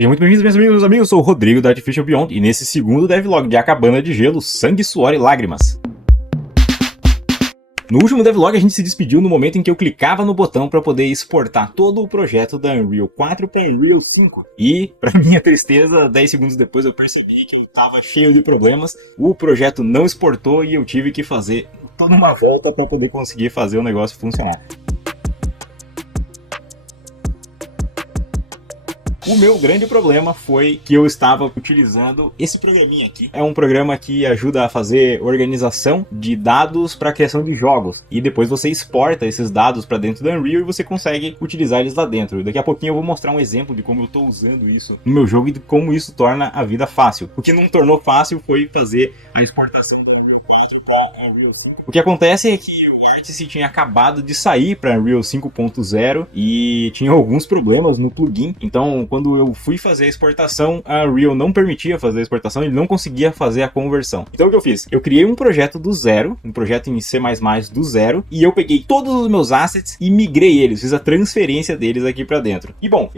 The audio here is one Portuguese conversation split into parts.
Sejam muito bem-vindos, meus amigos. Eu sou o Rodrigo da Artificial Beyond e nesse segundo devlog de A Cabana de Gelo, Sangue, Suor e Lágrimas. No último devlog a gente se despediu no momento em que eu clicava no botão para poder exportar todo o projeto da Unreal 4 para Unreal 5. E, para minha tristeza, 10 segundos depois eu percebi que eu estava cheio de problemas, o projeto não exportou e eu tive que fazer toda uma volta para poder conseguir fazer o negócio funcionar. O meu grande problema foi que eu estava utilizando esse programinha aqui. É um programa que ajuda a fazer organização de dados para criação de jogos. E depois você exporta esses dados para dentro do Unreal e você consegue utilizar eles lá dentro. Daqui a pouquinho eu vou mostrar um exemplo de como eu estou usando isso no meu jogo e de como isso torna a vida fácil. O que não tornou fácil foi fazer a exportação do Unreal 4 para Unreal 5. O que acontece é que o Artisy tinha acabado de sair para Unreal 5.0 e tinha alguns problemas no plugin. Então, quando eu fui fazer a exportação, a Unreal não permitia fazer a exportação, ele não conseguia fazer a conversão. Então, o que eu fiz? Eu criei um projeto do zero, um projeto em C++ do zero, e eu peguei todos os meus assets e migrei eles, fiz a transferência deles aqui para dentro. E bom,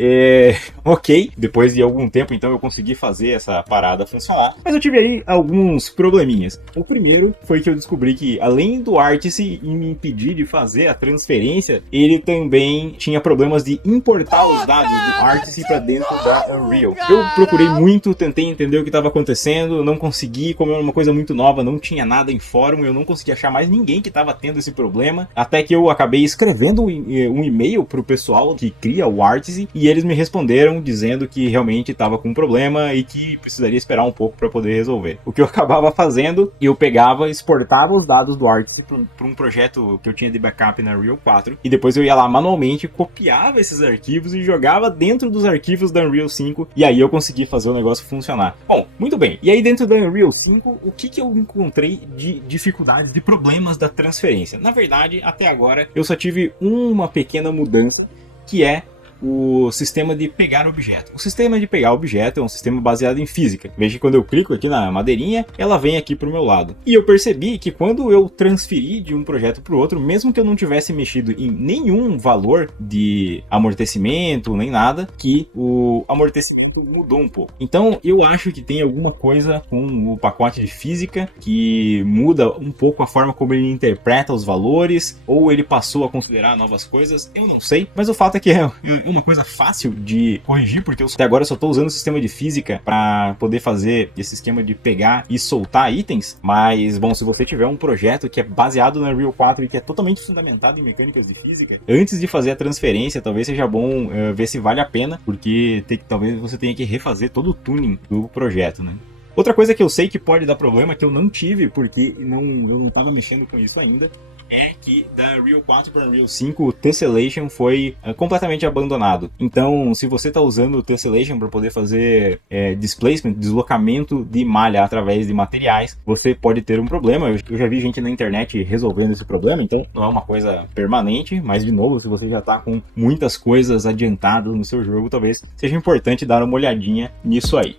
ok, depois de algum tempo, então, eu consegui fazer essa parada funcionar, mas eu tive aí alguns probleminhas. O primeiro foi que eu descobri que, além do Artisy me impedir de fazer a transferência, ele também tinha problemas de importar os dados do Artisy para dentro da Unreal. Eu procurei muito, tentei entender o que estava acontecendo, não consegui, como era uma coisa muito nova, não tinha nada em fórum, eu não consegui achar mais ninguém que estava tendo esse problema, até que eu acabei escrevendo um e-mail para o pessoal que cria o Artisy, e eles me responderam dizendo que realmente estava com um problema e que precisaria esperar um pouco para poder resolver. O que eu acabava fazendo, eu pegava, exportava os dados do Artisy para um projeto que eu tinha de backup na Unreal 4, e depois eu ia lá manualmente, copiava esses arquivos e jogava dentro dos arquivos da Unreal 5, e aí eu consegui fazer o negócio funcionar. Bom, muito bem, e aí dentro da Unreal 5, o que eu encontrei de dificuldades, de problemas da transferência? Na verdade, até agora, eu só tive uma pequena mudança, que é o sistema de pegar objeto. O sistema de pegar objeto é um sistema baseado em física. Veja que quando eu clico aqui na madeirinha, ela vem aqui para o meu lado. E eu percebi que quando eu transferi de um projeto para o outro, mesmo que eu não tivesse mexido em nenhum valor de amortecimento, nem nada, que o amortecimento mudou um pouco. Então eu acho que tem alguma coisa com o pacote de física que muda um pouco a forma como ele interpreta os valores, ou ele passou a considerar novas coisas, eu não sei, mas o fato é que é uma coisa fácil de corrigir, porque até agora eu só estou usando o sistema de física para poder fazer esse esquema de pegar e soltar itens. Mas, bom, se você tiver um projeto que é baseado na Unreal 4 e que é totalmente fundamentado em mecânicas de física, antes de fazer a transferência, talvez seja bom ver se vale a pena, porque talvez você tenha que refazer todo o tuning do projeto, né? Outra coisa que eu sei que pode dar problema, que eu não tive, porque eu não estava mexendo com isso ainda, é que da Unreal 4 para Unreal 5 o Tessellation foi completamente abandonado. Então, se você está usando o Tessellation para poder fazer displacement, deslocamento de malha através de materiais, você pode ter um problema. Eu já vi gente na internet resolvendo esse problema, então não é uma coisa permanente, mas de novo, se você já está com muitas coisas adiantadas no seu jogo, talvez seja importante dar uma olhadinha nisso aí.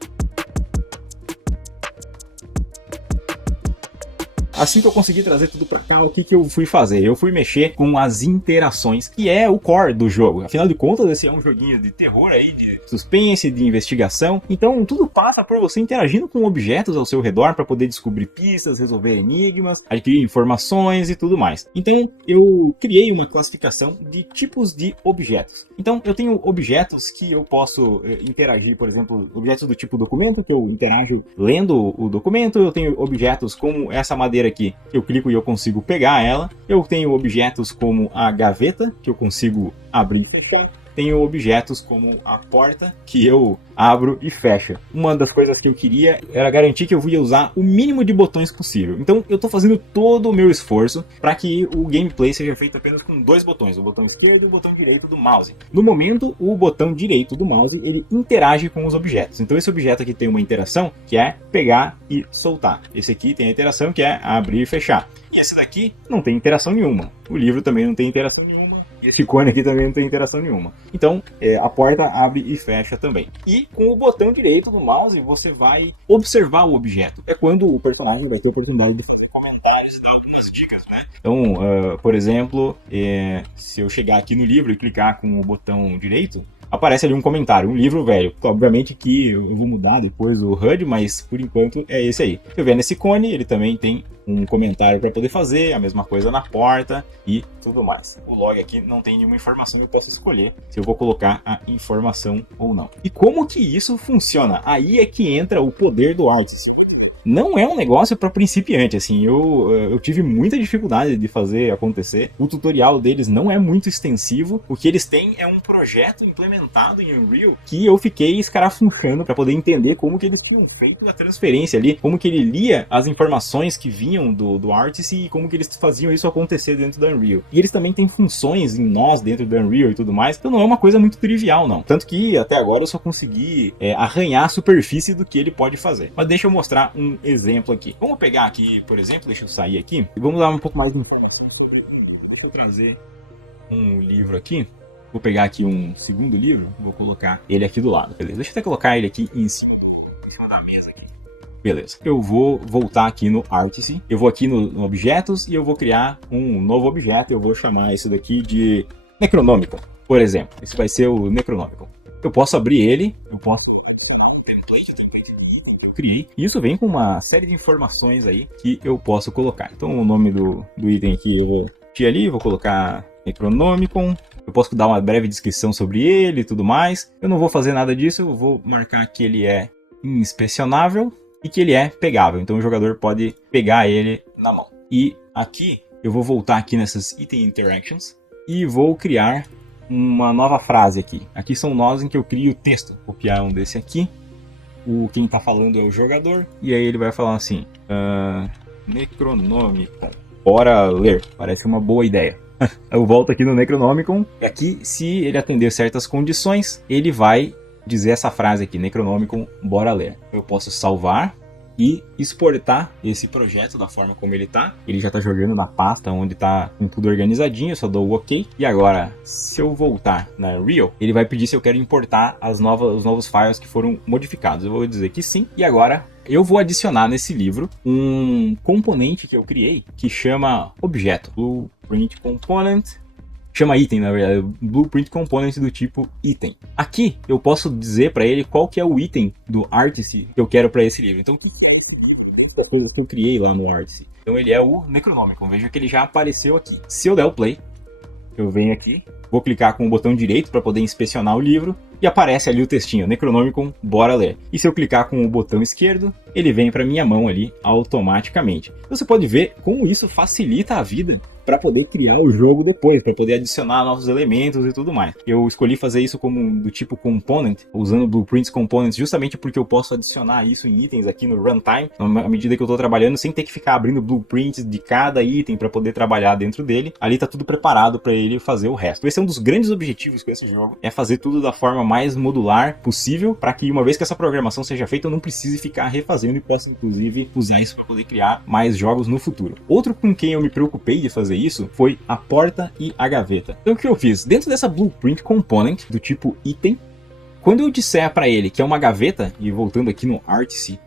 Assim que eu consegui trazer tudo pra cá, o que eu fui fazer? Eu fui mexer com as interações, que é o core do jogo. Afinal de contas, esse é um joguinho de terror aí, de suspense, de investigação. Então, tudo passa por você interagindo com objetos ao seu redor para poder descobrir pistas, resolver enigmas, adquirir informações e tudo mais. Então, eu criei uma classificação de tipos de objetos. Então, eu tenho objetos que eu posso interagir, por exemplo, objetos do tipo documento, que eu interajo lendo o documento. Eu tenho objetos como essa madeira aqui, eu clico e eu consigo pegar ela. Eu tenho objetos como a gaveta, que eu consigo abrir e fechar. Tenho objetos como a porta, que eu abro e fecho. Uma das coisas que eu queria era garantir que eu ia usar o mínimo de botões possível. Então eu estou fazendo todo o meu esforço para que o gameplay seja feito apenas com dois botões, o botão esquerdo e o botão direito do mouse. No momento, o botão direito do mouse, ele interage com os objetos. Então esse objeto aqui tem uma interação, que é pegar e soltar. Esse aqui tem a interação, que é abrir e fechar. E esse daqui não tem interação nenhuma. O livro também não tem interação nenhuma. E esse cone aqui também não tem interação nenhuma. Então, a porta abre e fecha também. E com o botão direito do mouse, você vai observar o objeto. É quando o personagem vai ter a oportunidade de fazer comentários e dar algumas dicas, né? Então, por exemplo, se eu chegar aqui no livro e clicar com o botão direito, aparece ali um comentário, um livro velho. Obviamente que eu vou mudar depois o HUD, mas por enquanto é esse aí. Eu venho nesse ícone, ele também tem um comentário para poder fazer, a mesma coisa na porta e tudo mais. O log aqui não tem nenhuma informação, eu posso escolher se eu vou colocar a informação ou não. E como que isso funciona? Aí é que entra o poder do Artist. Não é um negócio para principiante, assim, eu tive muita dificuldade de fazer acontecer. O tutorial deles não é muito extensivo, o que eles têm é um projeto implementado em Unreal que eu fiquei escarafunchando para poder entender como que eles tinham feito a transferência ali, como que ele lia as informações que vinham do Artist e como que eles faziam isso acontecer dentro do Unreal. E eles também têm funções em nós dentro do Unreal e tudo mais, então não é uma coisa muito trivial não. Tanto que até agora eu só consegui arranhar a superfície do que ele pode fazer. Mas deixa eu mostrar um exemplo aqui. Vamos pegar aqui, por exemplo, deixa eu sair aqui e vamos dar um pouco mais de informação sobre o livro. Deixa eu trazer um livro aqui. Vou pegar aqui um segundo livro, vou colocar ele aqui do lado, beleza? Deixa eu até colocar ele aqui em cima da mesa aqui. Beleza. Eu vou voltar aqui no Artist, eu vou aqui no Objetos e eu vou criar um novo objeto. Eu vou chamar isso daqui de Necronomicon, por exemplo. Esse vai ser o Necronomicon. Eu posso abrir ele, eu posso criei. E isso vem com uma série de informações aí que eu posso colocar. Então o nome do item aqui eu vou tirar ali, vou colocar Necronomicon. Eu posso dar uma breve descrição sobre ele e tudo mais. Eu não vou fazer nada disso, eu vou marcar que ele é inspecionável e que ele é pegável. Então o jogador pode pegar ele na mão. E aqui eu vou voltar aqui nessas Item Interactions e vou criar uma nova frase aqui. Aqui são nós em que eu crio o texto. Vou copiar um desse aqui. Quem tá falando é o jogador, e aí ele vai falar assim, Necronomicon, bora ler, parece uma boa ideia. Eu volto aqui no Necronomicon, e aqui, se ele atender certas condições, ele vai dizer essa frase aqui, Necronomicon, bora ler. Eu posso salvar e exportar esse projeto da forma como ele tá. Ele já tá jogando na pasta onde tá com tudo organizadinho, eu só dou o OK. E agora, se eu voltar na Unreal, ele vai pedir se eu quero importar os novos files que foram modificados. Eu vou dizer que sim. E agora, eu vou adicionar nesse livro um componente que eu criei que chama Objeto, Blueprint Component. Chama item, na verdade, Blueprint Component do tipo item. Aqui eu posso dizer para ele qual que é o item do Artist que eu quero para esse livro. Então o que é que eu criei lá no Artist? Então ele é o Necronomicon. Veja que ele já apareceu aqui. Se eu der o play, eu venho aqui, vou clicar com o botão direito para poder inspecionar o livro e aparece ali o textinho, Necronomicon, bora ler. E se eu clicar com o botão esquerdo, ele vem para minha mão ali automaticamente. Então você pode ver como isso facilita a vida para poder criar o jogo depois, para poder adicionar novos elementos e tudo mais. Eu escolhi fazer isso como do tipo component, usando Blueprints Components, justamente porque eu posso adicionar isso em itens aqui no runtime, à medida que eu estou trabalhando, sem ter que ficar abrindo blueprints de cada item para poder trabalhar dentro dele. Ali está tudo preparado para ele fazer o resto. Esse é um dos grandes objetivos com esse jogo, é fazer tudo da forma mais modular possível, para que uma vez que essa programação seja feita, eu não precise ficar refazendo e possa inclusive usar isso para poder criar mais jogos no futuro. Outro com quem eu me preocupei de fazer isso foi a porta e a gaveta. Então o que eu fiz? Dentro dessa Blueprint Component do tipo item, quando eu disser para ele que é uma gaveta, e voltando aqui no Artist,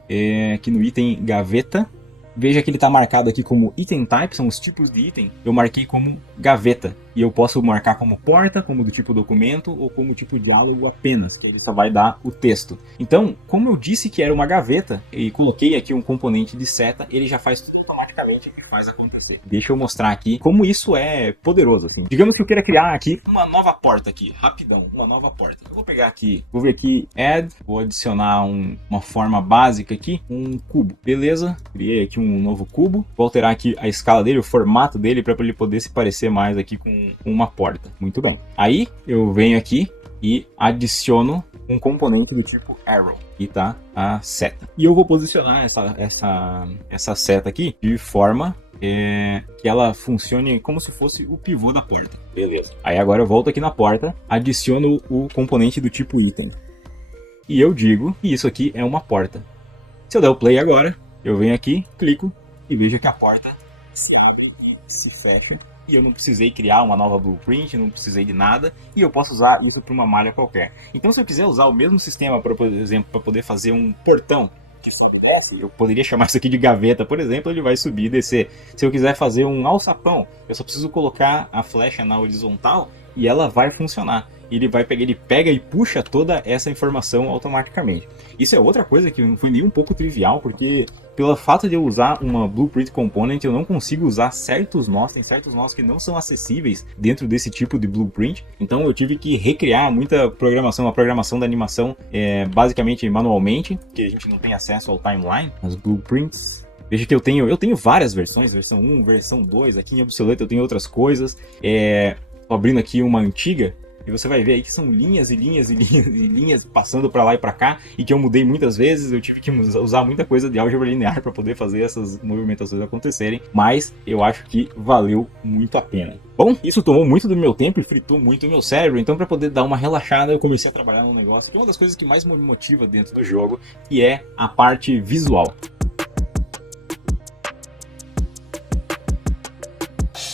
aqui no item gaveta, veja que ele está marcado aqui como item type, são os tipos de item, eu marquei como gaveta. E eu posso marcar como porta, como do tipo documento, ou como tipo diálogo apenas, que aí ele só vai dar o texto. Então, como eu disse que era uma gaveta, e coloquei aqui um componente de seta, ele já faz tudo automaticamente, faz acontecer. Deixa eu mostrar aqui como isso é poderoso. Assim. Digamos que eu queira criar aqui uma nova porta aqui, rapidão, uma nova porta. Eu vou pegar aqui, vou ver aqui, add, vou adicionar uma forma básica aqui, um cubo. Beleza, criei aqui um novo cubo, vou alterar aqui a escala dele, o formato dele, para ele poder se parecer mais aqui com uma porta. Muito bem. Aí eu venho aqui e adiciono um componente do tipo arrow, que tá a seta. E eu vou posicionar essa seta aqui de forma que ela funcione como se fosse o pivô da porta. Beleza. Aí agora eu volto aqui na porta, adiciono o componente do tipo item. E eu digo que isso aqui é uma porta. Se eu der o play agora, eu venho aqui, clico e vejo que a porta se abre e se fecha. E eu não precisei criar uma nova blueprint, não precisei de nada, e eu posso usar isso para uma malha qualquer. Então se eu quiser usar o mesmo sistema, por exemplo, para poder fazer um portão que estabelece, eu poderia chamar isso aqui de gaveta, por exemplo, ele vai subir e descer. Se eu quiser fazer um alçapão, eu só preciso colocar a flecha na horizontal e ela vai funcionar. ele pega e puxa toda essa informação automaticamente. Isso é outra coisa que não foi nem um pouco trivial, porque pelo fato de eu usar uma Blueprint Component, eu não consigo usar certos nós, tem certos nós que não são acessíveis dentro desse tipo de Blueprint, então eu tive que recriar muita programação, a programação da animação basicamente manualmente, porque a gente não tem acesso ao timeline, as Blueprints. Veja que eu tenho várias versões, versão 1, versão 2, aqui em Obsolete eu tenho outras coisas, tô abrindo aqui uma antiga, e você vai ver aí que são linhas e linhas e linhas e linhas passando para lá e para cá, e que eu mudei muitas vezes, eu tive que usar muita coisa de álgebra linear para poder fazer essas movimentações acontecerem, mas eu acho que valeu muito a pena. Bom, isso tomou muito do meu tempo e fritou muito o meu cérebro, então para poder dar uma relaxada eu comecei a trabalhar num negócio que é uma das coisas que mais me motiva dentro do jogo, que é a parte visual.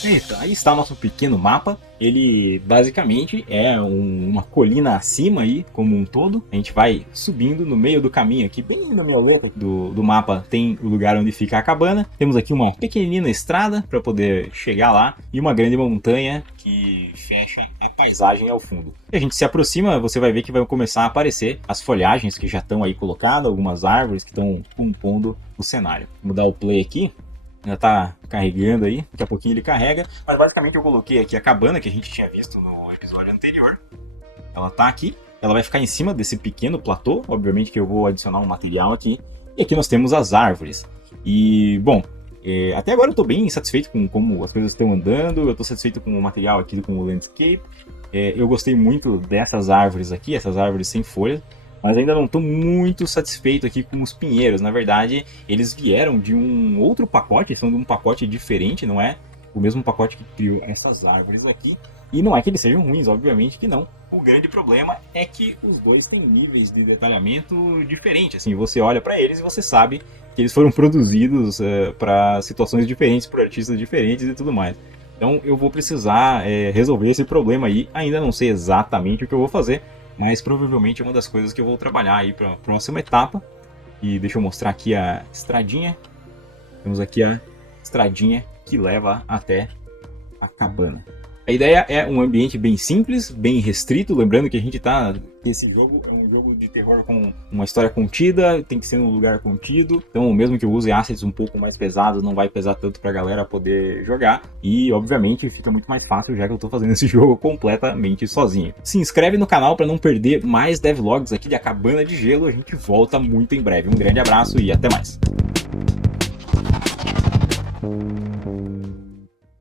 Eita, aí está o nosso pequeno mapa. Ele basicamente é uma colina acima aí, como um todo. A gente vai subindo no meio do caminho aqui, bem na minha letra do mapa tem o lugar onde fica a cabana. Temos aqui uma pequenina estrada para poder chegar lá e uma grande montanha que fecha a paisagem ao fundo. E a gente se aproxima, você vai ver que vai começar a aparecer as folhagens que já estão aí colocadas, algumas árvores que estão compondo o cenário. Vou dar o play aqui. Já tá carregando aí, daqui a pouquinho ele carrega. Mas basicamente eu coloquei aqui a cabana que a gente tinha visto no episódio anterior. Ela tá aqui, ela vai ficar em cima desse pequeno platô. Obviamente que eu vou adicionar um material aqui. E aqui nós temos as árvores. E, bom, até agora eu tô bem satisfeito com como as coisas estão andando. Eu tô satisfeito com o material aqui, com o landscape. Eu gostei muito dessas árvores aqui, essas árvores sem folhas. Mas ainda não estou muito satisfeito aqui com os pinheiros. Na verdade, eles vieram de um outro pacote, são de um pacote diferente, não é o mesmo pacote que criou essas árvores aqui. E não é que eles sejam ruins, obviamente que não. O grande problema é que os dois têm níveis de detalhamento diferentes. Assim, você olha para eles e você sabe que eles foram produzidos para situações diferentes, por artistas diferentes e tudo mais. Então eu vou precisar resolver esse problema aí. Ainda não sei exatamente o que eu vou fazer, mas provavelmente é uma das coisas que eu vou trabalhar aí para a próxima etapa. E deixa eu mostrar aqui a estradinha. Temos aqui a estradinha que leva até a cabana. A ideia é um ambiente bem simples, bem restrito, lembrando que esse jogo é um jogo de terror com uma história contida, tem que ser num lugar contido, então mesmo que eu use assets um pouco mais pesados, não vai pesar tanto pra galera poder jogar, e obviamente fica muito mais fácil já que eu tô fazendo esse jogo completamente sozinho. Se inscreve no canal para não perder mais devlogs aqui de A Cabana de Gelo, a gente volta muito em breve. Um grande abraço e até mais!